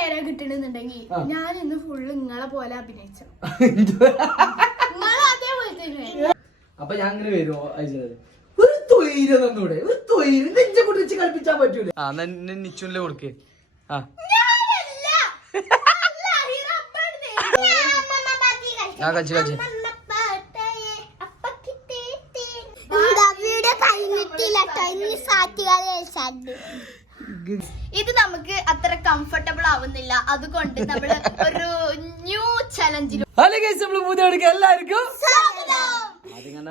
പേരെ കിട്ടണെന്നുണ്ടെങ്കിൽ ഞാൻ ഇന്ന് ഫുള്ള് നിങ്ങളെ പോലെ അഭിനയിച്ചു. അപ്പൊ ഞാൻ അങ്ങനെ വരുമോ അയച്ചത്. ഒരു തൊയിൽ തന്നൂടെ ഒരു തൊയിൽ നെഞ്ചെ കൊണ്ട് വെച്ച് കളിപ്പിച്ചാൻ പറ്റൂല? ആ നിച്ചുല്ലേ കൊടുക്ക്. ആ. കഴിഞ്ഞിട്ടില്ല കേട്ടോ സാറ്റുകാരെ കളിച്ചാണ്ട് ഇത് നമുക്ക് അത്ര കംഫർട്ടബിൾ ആവുന്നില്ല. അതുകൊണ്ട് നമ്മൾ ഒരു ന്യൂ ചലഞ്ചിൽ ഹലോ ഗൈസ് നമ്മൾ പുതിയ അടുക്ക എല്ലാവർക്കും ആദ്യം കണ്ട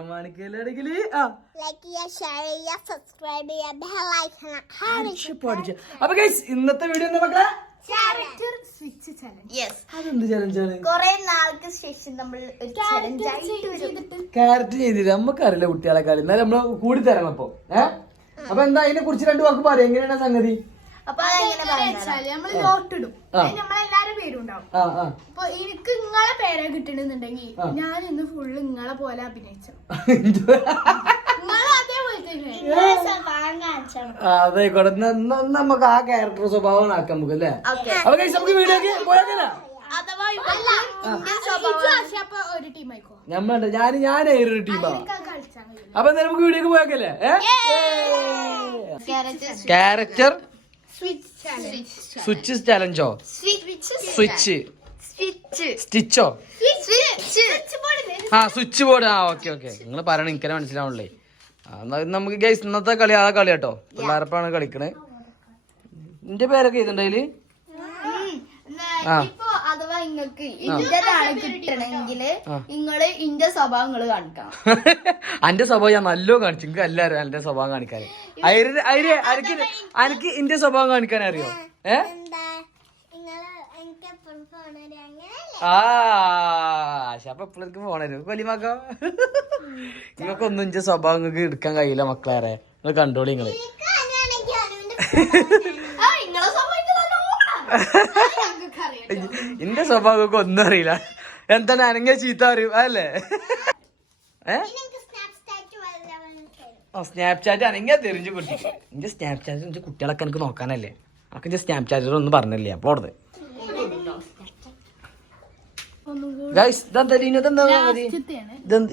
അപ്പൊ ഗൈസ് ഇന്നത്തെ വീഡിയോ എന്താ മക്കളെ? ക്യാരക്ടർ സ്വിച്ച് ചലഞ്ച് യെസ് അതെന്ത് ചലഞ്ചാണ് കുറെ നാൾക്ക് ശേഷം നമ്മൾ ഒരു ചലഞ്ച് ആയിട്ട് വരും. ക്യാരറ്റ് ചെയ്തില്ല നമുക്കറിയില്ല കുട്ടികളെ കളി എന്നാലും നമ്മൾ കൂടി തരണം അപ്പൊ ഏഹ് അപ്പൊ എന്താ അതിനെ കുറിച്ച് രണ്ടു വാക്ക് പറയാം. എങ്ങനെയാണ് സംഗതി? അപ്പൊ നമ്മൾ ആ. നമ്മളെല്ലാരും പേരും ഉണ്ടാവും ആ ആ. അപ്പൊ എനിക്ക് നിങ്ങളെ പേരെ കിട്ടണെന്നുണ്ടെങ്കിൽ ഞാൻ ഇന്ന് ഫുള്ള് നിങ്ങളെ പോലെ അഭിനയിച്ചു. അതെ നമുക്ക് ആ ക്യാരക്ടർ സ്വഭാവം ആക്കാം നമുക്ക് അല്ലേ? അപ്പൊ നമുക്ക് വീഡിയോക്ക് പോയാ അഥവാ അപ്പൊ ഒരു ടീം ആയിക്കോ ഞാൻ ഞാൻ ഒരു ടീമാ. അപ്പൊ നമുക്ക് വീഡിയോക്ക് പോയാക്കല്ലേ ക്യാരക്ടർ സ്വിച്ച് ചലഞ്ച് സ്വിച്ച് ചലഞ്ചോ സ്വിച്ച് സ്വിച്ച് സ്റ്റിച്ചോ ആ സ്വിച്ച് ബോർഡ് ആ ഓക്കെ ഓക്കെ നിങ്ങൾ പറയണം ഇങ്ങനെ മനസ്സിലാവണല്ലേ നമുക്ക് ഗൈസ് ഇന്നത്തെ കളി ആ കളി കേട്ടോ. പിള്ളേരപ്പാണ് കളിക്കണേ. നിന്റെ പേരൊക്കെ ചെയ്തിട്ടുണ്ടെങ്കിൽ ആ. ഇങ്ങക്ക് ഇന്റതാണ് കിട്ടണമെങ്കിൽ നിങ്ങൾ ഇന്റെ സ്വഭാവങ്ങൾ കാണിക്കണം. അന്റെ സ്വഭാവം ഞാൻ നല്ലോ കാണിച്ചു. എനിക്ക് എല്ലാരും എന്റെ സ്വഭാവം കാണിക്കാൻ. അയര് അയര് അനക്ക് അനക്ക് ഇന്റെ സ്വഭാവം കാണിക്കാൻ അറിയോ? ഏ? നിങ്ങൾ എനിക്ക് എപ്പോഴും ആ അപ്പൊ എപ്പോഴേക്ക് പോണരും കൊലിമാക്കോ നിങ്ങൾക്ക് ഒന്നും ഇന്റെ സ്വഭാവം നിങ്ങൾക്ക് എടുക്കാൻ കഴിയില്ല മക്കളേറെ നിങ്ങൾ കണ്ടോളി നിങ്ങൾ എനിക്ക് നിങ്ങളെ സ്വഭാവം എനിക്ക് നല്ലോണം ഞങ്ങൾക്ക് അറിയാം ഇന്റെ സ്വഭാവം ഒന്നും അറിയില്ല. എന്താണ് അനങ്ങിയ ചീത്ത അറിയും അല്ലേ ഏ? എനിക്ക് സ്നാപ്ചാറ്റ് സ്നാപ്ചാറ്റ് അനങ്ങിയ തെറിഞ്ഞു കുട്ടി എന്റെ സ്നാപ്ചാറ്റ് എന്റെ കുട്ടികളൊക്കെ എനിക്ക് നോക്കാനല്ലേ. അവർക്ക് എന്റെ സ്നാപ്ചാറ്റിൽ ഒന്നും പറഞ്ഞില്ലേ അപ്പൊ അവിടെ.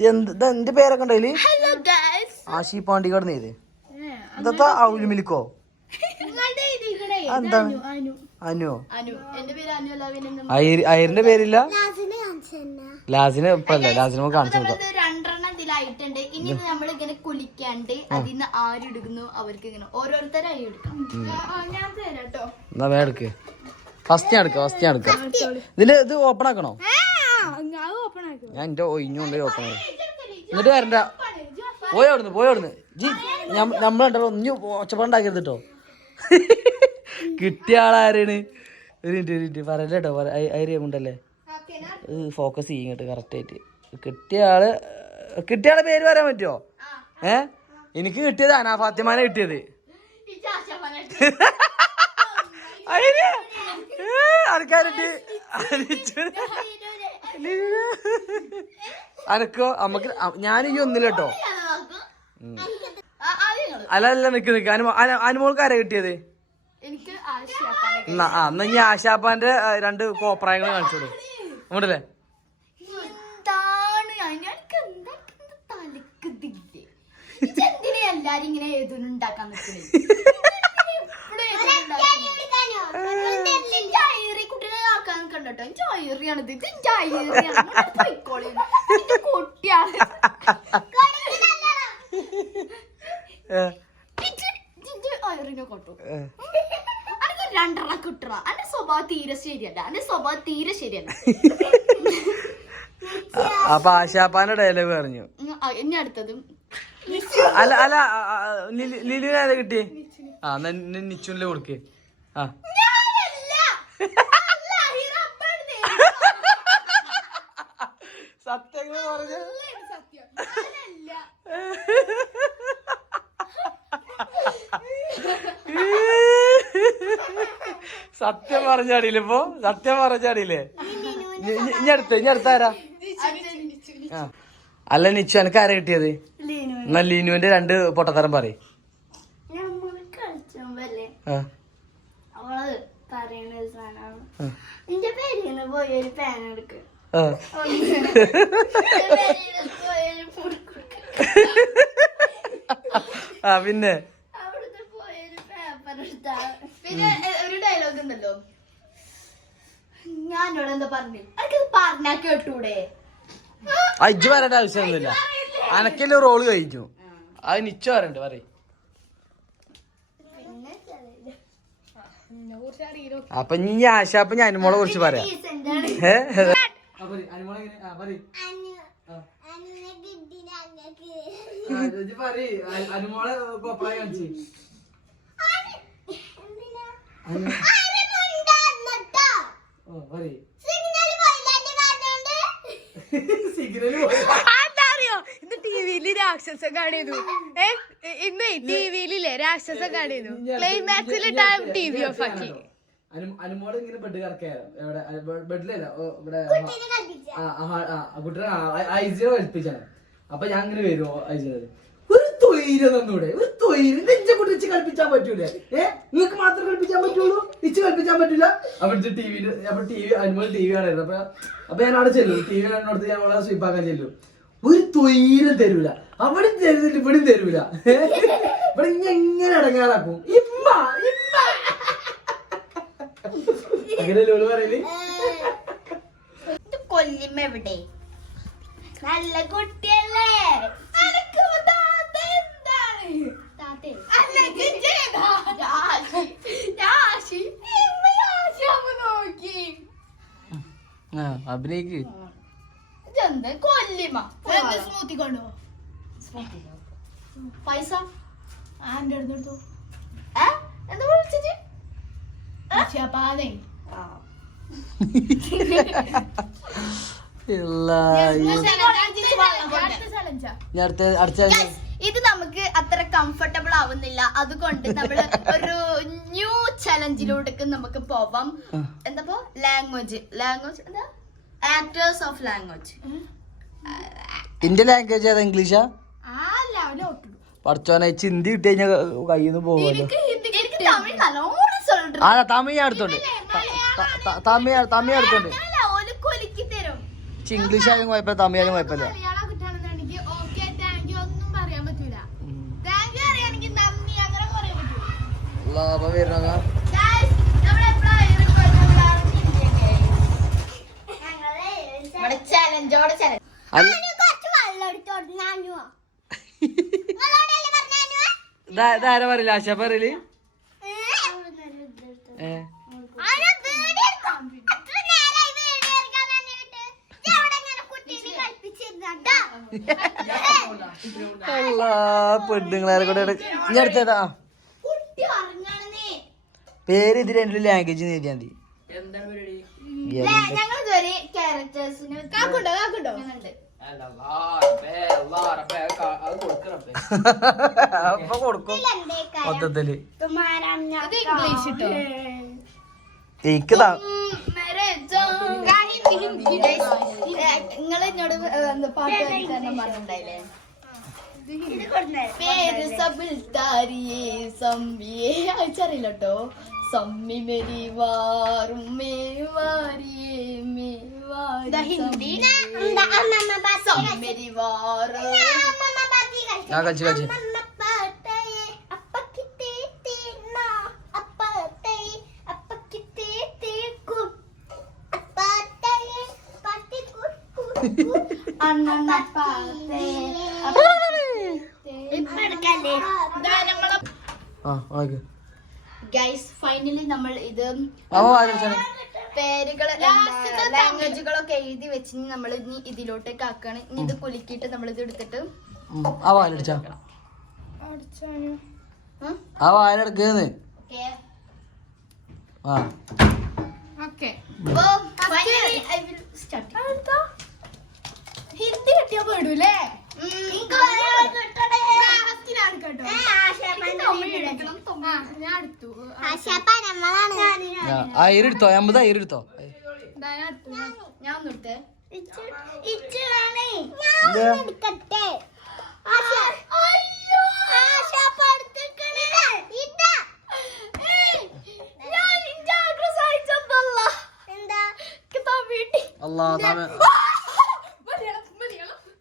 എന്ത് എന്റെ പേരൊക്കെ ഉണ്ടായില്ലേ ആശി പാണ്ടിക്കാട് നേര് എന്താ ഔലു മിലിക്കോ നിങ്ങളുടെ ഇതിക്കണേ എന്താണ്? അനു? അയറിന്റെ പേരില്ല? ലാസിനെ ഇപ്പല്ലേ ലാസിന് നമുക്ക് കാണിച്ചു കൊടുക്കാം. നമ്മളത് രണ്ടെണ്ണം ഇതിലായിട്ടുണ്ട്. ഇനി നമ്മൾ ഇങ്ങനെ കുലിക്കാണ്ട് അതിന്ന് ആരെടുക്കുന്നു അവർക്ക് ഇങ്ങനെ ഓരോരുത്തരായി എടുക്കാം. ഞാൻ എന്നാ വേ എടുക്ക്. ഫസ്റ്റ് ഞാൻ എടുക്കാം ഫസ്റ്റ് ഞാൻ എടുക്കാം. ഇതിൽ ഇത് ഓപ്പൺ ആക്കണോ? ഞാൻ എന്റെ ഒഴിഞ്ഞുകൊണ്ട് ഓപ്പൺ ആക്കി. എന്നിട്ട് വരണ്ട. പോയി അവിടുന്ന് പോയി അവിടുന്ന്. ജി നമ്മളുണ്ടോ ഒന്നും ഒച്ചപ്പാണ്ടാക്കരുത് കേട്ടോ കിട്ടിയ ആളാരാണ് ഒരു മിനിറ്റ് ഒരു മിനിറ്റ് പറയല്ലേ കേട്ടോ ഐരിയ കൊണ്ടല്ലേ ഫോക്കസ് ചെയ്യും കേട്ടോ കറക്റ്റായിട്ട് കിട്ടിയ ആൾ കിട്ടിയ ആളെ പേര് പറയാൻ പറ്റുമോ ഏ എനിക്ക് കിട്ടിയത് അനാ ഫാത്തിമാനെ കിട്ടിയത് ഐരിയ ആൾക്കാരുണ്ട് അനക്കോ നമുക്ക് ഞാനീ ഒന്നില്ല കേട്ടോ അല്ല അല്ല നിക്ക് നിക്ക് അനു അനു- അനുമോൾക്ക് ആരാ കിട്ടിയത് എനിക്ക് എന്നാ ആശാപ്പാന്റെ രണ്ട് കോപ്രായങ്ങൾ കാണിച്ചോളൂ അങ്ങോട്ടല്ലേ താണ് എനിക്ക് എന്താ തലക്ക് ദില്ലേ ഇതെന്തിനാ എല്ലാരും ഇങ്ങനെ ആക്കാൻ കണ്ടോ ഇത്. കുട്ടിയാണ് ഏ, അയറിനെ കൊട്ടു ഏ. അനക്ക് രണ്ടെണ്ണം കിട്ടണ അന്റെ സ്വഭാവം തീരെ ശരിയല്ല. അതിന്റെ സ്വഭാവം തീരെ ശരിയല്ല. അപ്പൊ ആശാപ്പാന്റെ ഡയലോഗ് പറഞ്ഞു. എന്നെ അടുത്തതും. അല്ല അല്ല കിട്ടി ലിലുവിന് ആരാ കിട്ടിയേ? ആ നിച്ചുനിൽ കൊടുക്ക്. ആ. പറഞ്ഞു? സത്യം. പറഞ്ഞാടിയില്ലേ ഇപ്പൊ? സത്യം പറഞ്ഞാടിയില്ലേ ഇനി അടുത്ത് ഇനി അടുത്ത ആരാ? അല്ല നിച്ചു എനക്ക് ആരാ കിട്ടിയത്? എന്നാ ലീനുവിന്റെ രണ്ട് പൊട്ടത്തരം പറയും. ആ പിന്നെ? പിന്നെ ഒരു ഡയലോഗ് ഉണ്ടല്ലോ. ഞാനോട് എന്താ പറഞ്ഞു. എനിക്കത് പറഞ്ഞാ കേട്ടൂടെ? അജ്ജ് വരേണ്ട ആവശ്യമൊന്നുമില്ല. അനക്കല്ലേ റോൾ കഴിഞ്ഞു. അത് നിച്ച വരണ്ട് പറയും. അപ്പൊ നീ ആശ അപ്പൊ ഞാൻ അനുമോളെ കുറിച്ച് പറയാം. അനുമോളെ അതറിയോ ഇത് ടിവിയിൽ രാക്ഷസം കാണിയതു ഏ ഇന്ന് ടിവിയിലില്ലേ രാക്ഷസം കാണിയതു ക്ലൈമാക്സിൽ ടി വി ഓഫ് ആക്കി. അനുമോൾ ഇങ്ങനെ ബെഡ് കിടക്കായിരുന്നു എവിടെ ബെഡിലല്ല ഇവിടെ കുട്ടീനെ ഐസിനെ കളിപ്പിച്ചാണ് അപ്പൊ ഞാൻ ഇങ്ങനെ വരുമോ ഐസിനെ തൊയിരം തന്നൂടെ ഒരു തൊയിരം നെഞ്ച കൊണ്ട് ഇച്ച് കളിപ്പിച്ചാൻ പറ്റൂലേ. ഏ? നിങ്ങൾക്ക് മാത്രം കളിപ്പിക്കാൻ പറ്റുള്ളൂ? ഇച്ച് കളിപ്പിക്കാൻ പറ്റൂല? അവിടുത്തെ ടി വിയിൽ അപ്പൊ T V Anumol T V കാണായിരുന്നു. അപ്പൊ അപ്പൊ ഞാൻ അവിടെ ചെല്ലും. ടി വി കാണുന്നിടത്ത് ഞാൻ അവളെ സ്വീപ്പാക്കാൻ ചെല്ലും. ഒരു തൊയിലും തരൂല. അവിടെ തരുന്നിട്ട് ഇവിടെ തരൂല? ഇവിടെ ഇനി എങ്ങനെ അടങ്ങാറാക്കും ഇമ്മ ഇമ്മ. അങ്ങനെയല്ലേ ഓൾ പറയൽ? കൊല്ലിമ്മ എവിടെ? നല്ല കുട്ടിയല്ലേ താത്തേ ആ അഭിനയിക്ക്. കൊല്ലിമ സ്മൂത്തി കൊണ്ടോ പൈസ? ആന്റെ അടുത്തെടുത്തു ഏ? എന്താ വിളിച്ചിട്ട് അടുത്ത അടുത്ത ഇത് നമുക്ക് അത്ര കംഫർട്ടബിൾ ആവുന്നില്ല. അതുകൊണ്ട് നമ്മൾ ഒരു ന്യൂ ചലഞ്ചിലൂടെ നമുക്ക് പോവാം. എന്താപ്പോ ലാംഗ്വേജ് ലാംഗ്വേജ് എന്താ? Actors of language India language ഏതാ ഇംഗ്ലീഷാ പഠിച്ചോനെ ചിന്തി കിട്ടി കഴിഞ്ഞാൽ കയ്യിൽ നിന്ന് പോകുമല്ലോ ആ തമിഴ് അടുത്തുണ്ട്. തമിഴ് തമിഴ് അടുത്തുണ്ട്. ഇംഗ്ലീഷ് ആയാലും കുഴപ്പമില്ല തമിഴ് ആയാലും കുഴപ്പമില്ല. അവിടെ ഇങ്ങനെ കുട്ടീനെ കളിപ്പിച്ചിരുന്നോ അല്ലാ പെണ്ണുങ്ങളെ കൂടെ ഞാൻ ഉറങ്ങാണെന്നേ പേര് ഇതിൽ എന്റെ ലാംഗ്വേജ് എഴുതിയാൽ മതി. അപ്പൊ കൊടുക്കും. മൊത്തത്തിൽ. എനിക്ക് ത- നിങ്ങൾ എന്നോട് എന്താ പാട്ട് കളിക്കാൻ പറഞ്ഞിട്ടുണ്ടായില്ലേ പേര് സബിൽ താരിയേ സമ്മിയേ അയച്ചറിയില്ല കേട്ടോ സമ്മി മെരി വാറും മേ വാരിയേ മേ വാരി സമ്മി സമ്മിരി വാറും ഞാൻ കളിച്ച് കളിച്ച് ആ ഓക്കെ ഗൈസ് ഫൈനലി നമ്മൾ ഇത് പേരുകൾ ലാംഗ്വേജുകളൊക്കെ എഴുതി വെച്ച് നമ്മൾ ഇനി ഇതിലോട്ടേക്ക് ആക്കാണ്. ഇനി ഇത് കുലുക്കിയിട്ട് നമ്മൾ ഇത് എടുത്തിട്ട് ആ വാലടിച്ചാ ആ വാലെടുക്കുന്നത് ആ. ഹിന്ദി കിട്ടിയാ പേടൂലേ ഞാൻ അടുത്തു ആ ഇരെടുത്തോ അമ്പത് ഇരെടുത്തോ ഞാൻ അടുത്തു ഞാൻ ഒന്നെടുത്തേ എടുക്കട്ടെ അല്ലാ താമ മലയാളം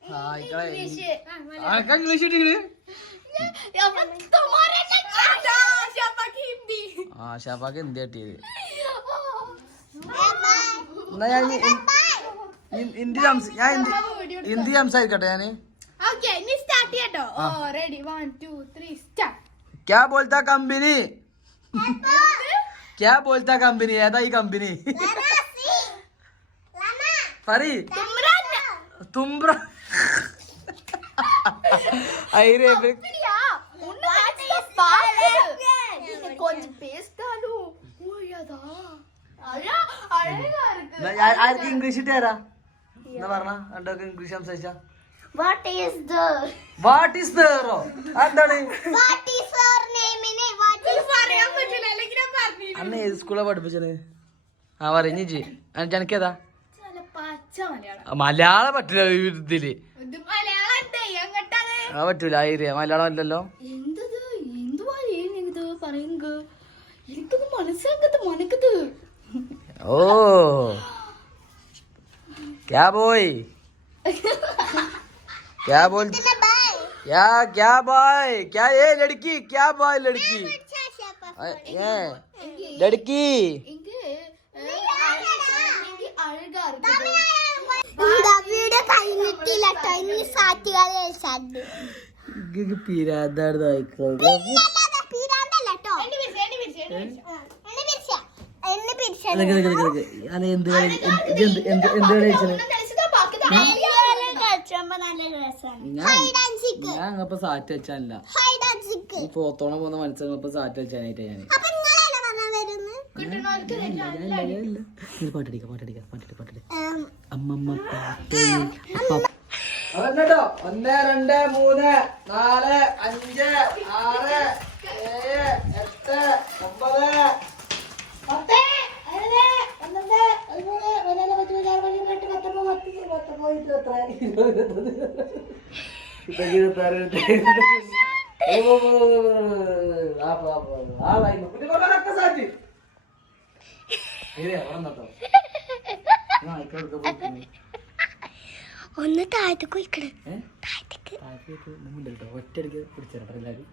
ആ ആയിക്കളെ ഇംഗ്ലീഷ്. ഇംഗ്ലീഷ് കിട്ടിയത് അപ്പൊ തുമാരെ ആടാ, ശബാക്ക് ഹിന്ദി ആ ഷാഫാക്ക് എന്ത് കിട്ടിയത് എന്നാ ഞാൻ ഹിന്ദി ഞാൻ ഹിന്ദി സംസാരിക്കട്ടെ ഞാൻ. ക്യാ ബോൾത്താ കമ്പനി? ക്യാ ബോൾത്താ കമ്പനി? ഏതാ ഈ കമ്പനി? പറി സി ലന പറയ് തുമ്രാൻ ആർക്ക്? ഇംഗ്ലീഷ് ഇട്ടേരാ എന്നാ പറഞ്ഞ രണ്ടൊക്കെ ഇംഗ്ലീഷ് സംസാരിച്ച. What is the what is ദോ എന്താണ് വാട്ട് ഈസ് നെയിമിനെ വാട്ട് ഈസ് പറയാൻ പറ്റില്ല അല്ലെങ്കിൽ ഞാൻ പറഞ്ഞു അന്ന് ഏത് സ്കൂളാ പഠിപ്പിച്ചത്? ആ പറഞ്ഞു എനിക്കേതാ ചില പച്ച മലയാളം. മലയാളം പറ്റില്ല ഇതിൽ. ആ പറ്റൂല ഐരിയ മലയാളം അല്ലല്ലോ. ओ। क्या बोई क्या बोल? क्या क्या बॉय क्या ये लड़की क्या बॉय लड़की? लड़की। पीरा दर्द ಆಯ್ತು ಪೀರಾ എന്ത് എന്ത് എന്ത് എന്ത് എന്ത് കളി കളിച്ചത്? ഞാൻ അങ്ങപ്പോ സാറ്റ് seek. ഈ പോത്തോണ പോകുന്ന മനസ്സിലപ്പോ സാറ്റ് വെച്ചാനായിട്ട് ഞാൻ പാട്ടടിക്ക പാട്ടടിക്ക പാട്ടടി പാട്ടടി. അമ്മമ്മ പാട്ട് ഒന്ന് രണ്ട് മൂന്ന് നാല് അഞ്ച് ആറ് ഏഴ് എട്ട് ഒമ്പത് പത്ത്. ഒന്ന് താഴത്തേക്ക് പോയിക്കണ്. ഏഹ് താഴത്തേക്ക് താഴത്തേക്ക് മുമ്പിൽ കേട്ടോ ഒറ്റയടിക്ക് പിടിച്ചേരട്ടെ എല്ലാവരും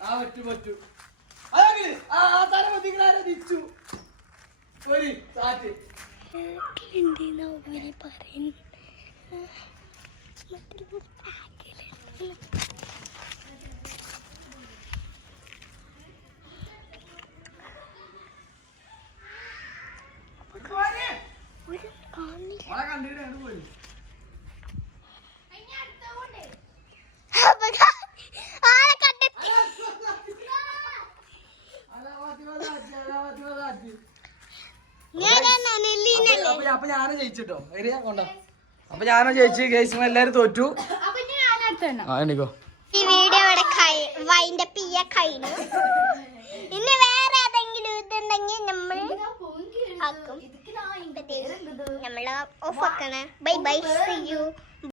ആ പറ്റു പറ്റു അതങ്ങനെ ആ ആ തല മതികളാരെ തിരിച്ചു ഒരു സാറ്റ് എന്തിനാ അവർ പറയുന്നത് ഒരു കാണില്ല ഓളെ കണ്ടിട്ട് അങ്ങട് പോയി അപ്പൊ ദാ ആളെ കണ്ടെത്തി അല്ല, ഫാത്തിമ സാറ്റ്, അല്ല, ഫാത്തിമ സാറ്റ്. ഞാനാണ് നെല്ലീനല്ലേ അപ്പൊ ഞാനും ജയിച്ചിട്ടോ. ഏരിയ കൊണ്ടോ. അപ്പൊ ഞാനും ജയിച്ചു ഗേസും എല്ലാരും തോറ്റു. ആ എണ്ണിക്കോ. ഈ വീഡിയോ ഇനി വേറെ നമ്മൾ off ആക്കണേ. Bye bye see you